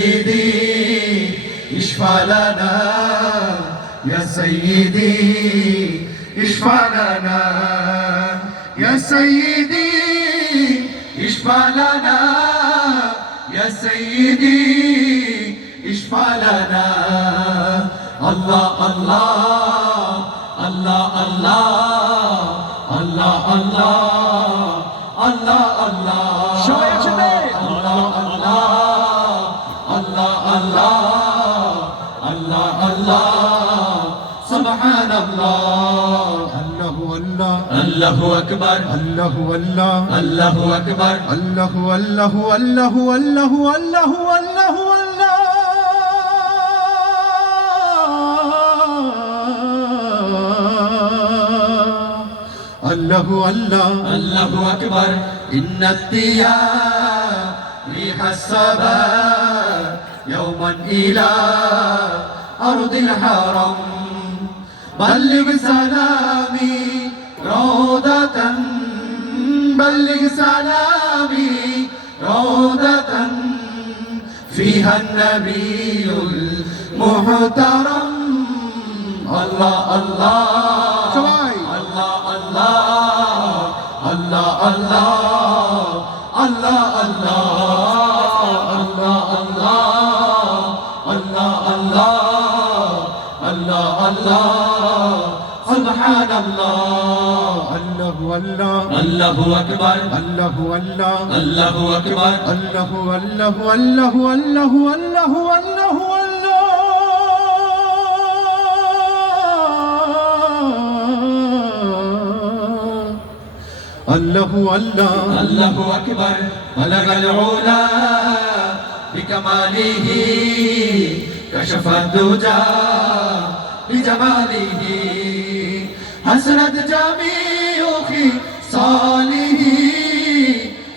سيدي اشفع لنا يا سيدي اشفع لنا يا سيدي اشفع لنا يا سيدي اشفع لنا الله الله الله الله الله الله الله سبحان الله. الله الله الله أكبر. الله الله الله أكبر. الله الله الله الله الله الله الله الله الله أكبر. إن الثياب ريح الصبا يوما إلى أرض الحرم. بلغ سلامي روضة بلغ سلامي روضة فيها النبي المحترم الله الله الله الله الله الله الله الله الله الله الله الله سبحان الله الله الله الله أكبر الله الله الله الله الله الله الله الله الله الله الله الله الله أكبر بلغ العلا بكماله كشف الدجى بجماله حسنت جميع خصاله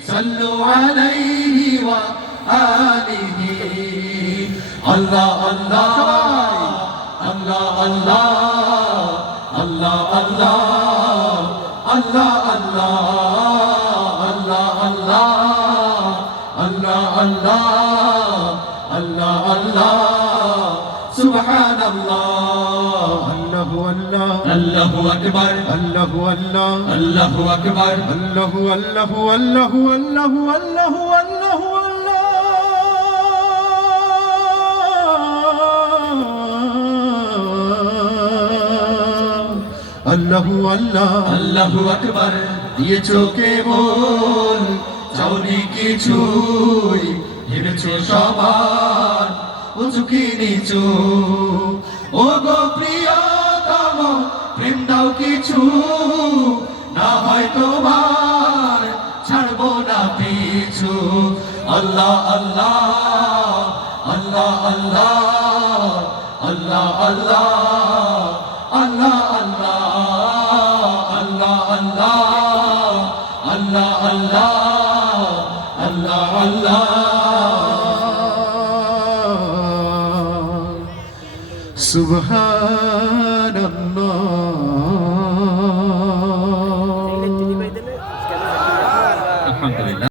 صلوا عليه وآله الله الله الله الله الله الله الله الله الله الله الله الله الله سبحان الله الله الله الله اكبر الله الله الله اكبر الله الله الله الله الله الله আল্লাহু আল্লাহ আল্লাহু আকবার দিয়ে চোখে বল চাউনি কিছুই ভেবেছো সবাই উঁচু কি নিচু ও গো প্রিয়তম প্রেম দাও কিছু না হয় তোমার ছাড়বো না পিছু আল্লাহ আল্লাহ আল্লাহ আল্লাহ আল্লাহ আল্লাহ আল্লাহ আল্লাহ আল্লাহ আল্লাহ আল্লাহ আল্লাহ আল্লাহ আল্লাহ subhan.